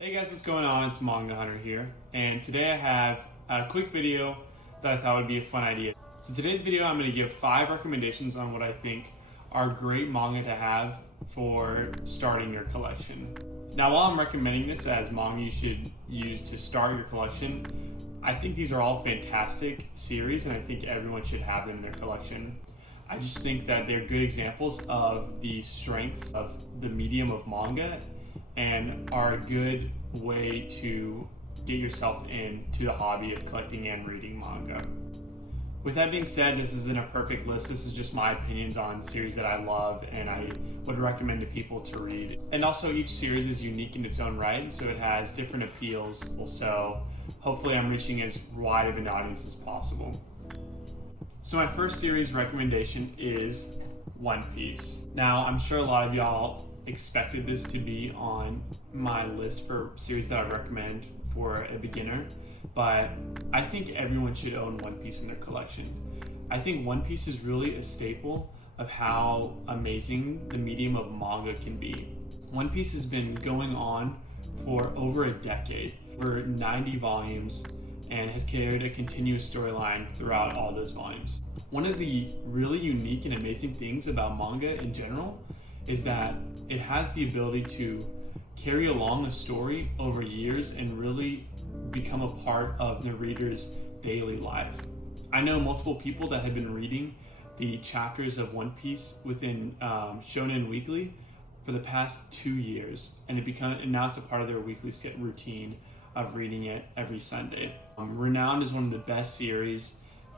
Hey guys, what's going on? It's MangaXHunter here, and today I have a quick video that I thought would be a fun idea. So today's video I'm going to give 5 recommendations on what I think are great manga to have for starting your collection. Now while I'm recommending this as manga you should use to start your collection, I think these are all fantastic series and I think everyone should have them in their collection. I just think that they're good examples of the strengths of the medium of manga and are a good way to get yourself into the hobby of collecting and reading manga. With that being said, this isn't a perfect list. This is just my opinions on series that I love and I would recommend to people to read. And also each series is unique in its own right, and so it has different appeals. So hopefully I'm reaching as wide of an audience as possible. So my first series recommendation is One Piece. Now I'm sure a lot of y'all expected this to be on my list for series that I would recommend for a beginner, but I think everyone should own One Piece in their collection. I think One Piece is really a staple of how amazing the medium of manga can be. One Piece has been going on for over a decade, over 90 volumes, and has carried a continuous storyline throughout all those volumes. One of the really unique and amazing things about manga in general is that it has the ability to carry along a story over years and really become a part of the reader's daily life. I know multiple people that have been reading the chapters of One Piece within Shonen Weekly for the past 2 years, and now it's a part of their weekly routine of reading it every Sunday. Renowned is one of the best series.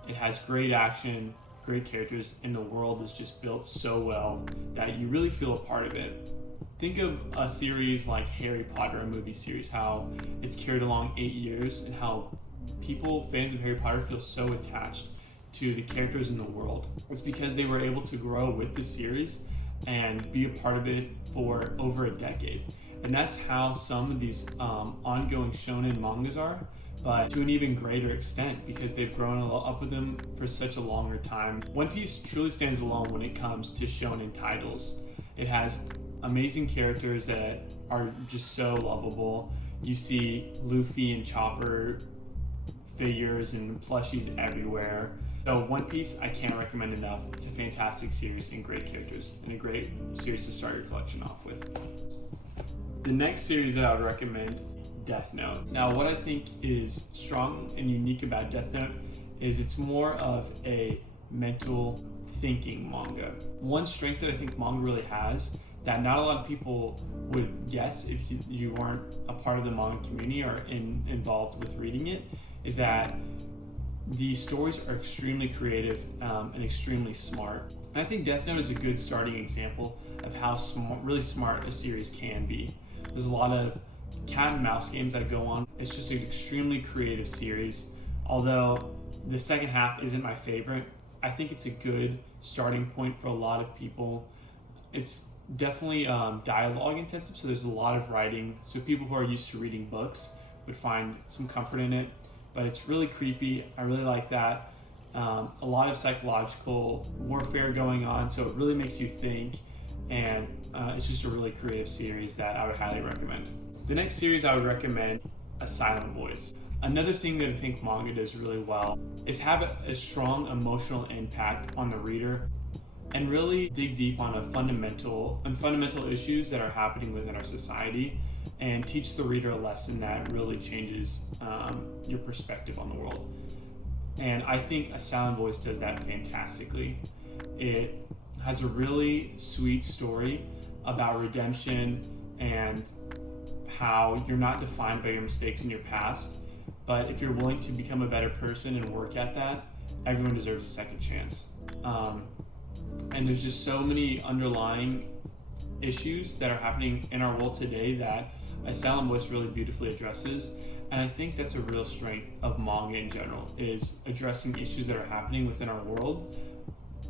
It has great action, great characters, and the world is just built so well that you really feel a part of it. Think of a series like Harry Potter, a movie series, how it's carried along 8 years and how fans of Harry Potter, feel so attached to the characters in the world. It's because they were able to grow with the series and be a part of it for over a decade. And that's how some of these ongoing shonen mangas are, but to an even greater extent because they've grown up with them for such a longer time. One Piece truly stands alone when it comes to shonen titles. It has amazing characters that are just so lovable. You see Luffy and Chopper figures and plushies everywhere. So One Piece I can't recommend enough. It's a fantastic series and great characters and a great series to start your collection off with. The next series that I would recommend, Death Note. Now what I think is strong and unique about Death Note is it's more of a mental thinking manga. One strength that I think manga really has that not a lot of people would guess if you weren't a part of the manga community or involved with reading it is that the stories are extremely creative and extremely smart. And I think Death Note is a good starting example of how really smart a series can be. There's a lot of cat and mouse games that go on. It's just an extremely creative series. Although the second half isn't my favorite, I think it's a good starting point for a lot of people. It's definitely dialogue intensive, so there's a lot of writing. So people who are used to reading books would find some comfort in it, but it's really creepy. I really like that. A lot of psychological warfare going on, so it really makes you think, and it's just a really creative series that I would highly recommend. The next series I would recommend, A Silent Voice. Another thing that I think manga does really well is have a strong emotional impact on the reader and really dig deep on fundamental issues that are happening within our society and teach the reader a lesson that really changes your perspective on the world. And I think A Silent Voice does that fantastically. It has a really sweet story about redemption and how you're not defined by your mistakes in your past, but if you're willing to become a better person and work at that, everyone deserves a second chance. And there's just so many underlying issues that are happening in our world today that A Silent Voice really beautifully addresses. And I think that's a real strength of manga in general, is addressing issues that are happening within our world,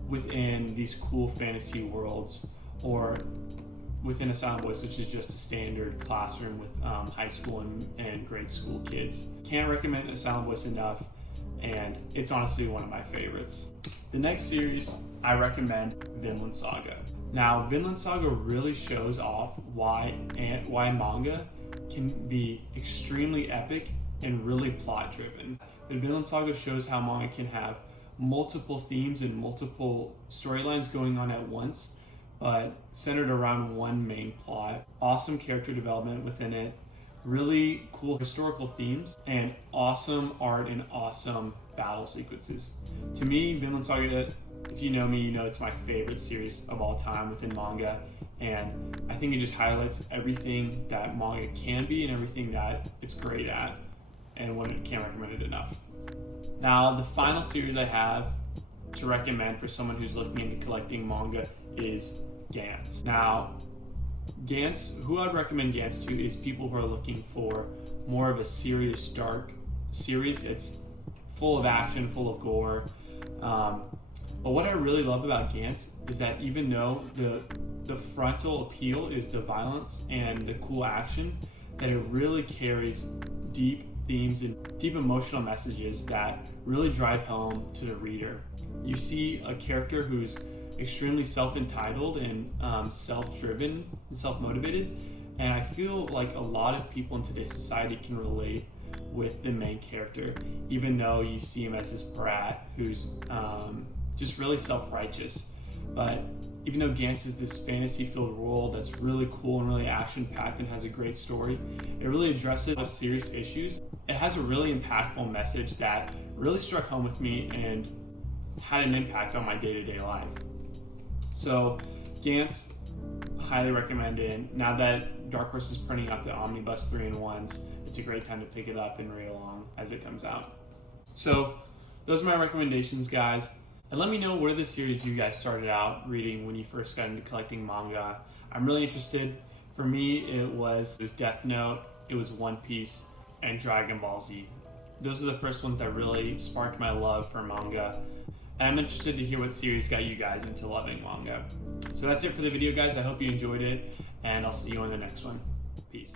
within these cool fantasy worlds, or within A Silent Voice, which is just a standard classroom with high school and grade school kids. Can't recommend A Silent Voice enough, and it's honestly one of my favorites. The next series I recommend, Vinland Saga. Now, Vinland Saga really shows off why manga can be extremely epic and really plot driven. The Vinland Saga shows how manga can have multiple themes and multiple storylines going on at once, but centered around one main plot. Awesome character development within it, really cool historical themes, and awesome art and awesome battle sequences. To me, Vinland Saga, if you know me, you know it's my favorite series of all time within manga, and I think it just highlights everything that manga can be and everything that it's great at, and can't recommend it enough. Now, the final series I have to recommend for someone who's looking into collecting manga is Gantz. Now, Gantz, who I'd recommend Gantz to is people who are looking for more of a serious, dark series. It's full of action, full of gore. But what I really love about Gantz is that even though the frontal appeal is the violence and the cool action, that it really carries deep themes and deep emotional messages that really drive home to the reader. You see a character who's extremely self-entitled and self-driven and self-motivated, and I feel like a lot of people in today's society can relate with the main character, even though you see him as this brat who's just really self-righteous. But even though Gantz is this fantasy-filled world that's really cool and really action-packed and has a great story, it really addresses serious issues. It has a really impactful message that really struck home with me and had an impact on my day-to-day life. So Gantz, highly recommended. Now that Dark Horse is printing out the Omnibus 3-in-1s, it's a great time to pick it up and read along as it comes out. So those are my recommendations, guys. And let me know what are the series you guys started out reading when you first got into collecting manga. I'm really interested. For me, it was Death Note, it was One Piece, and Dragon Ball Z. Those are the first ones that really sparked my love for manga. And I'm interested to hear what series got you guys into loving manga. So that's it for the video, guys. I hope you enjoyed it, and I'll see you on the next one. Peace.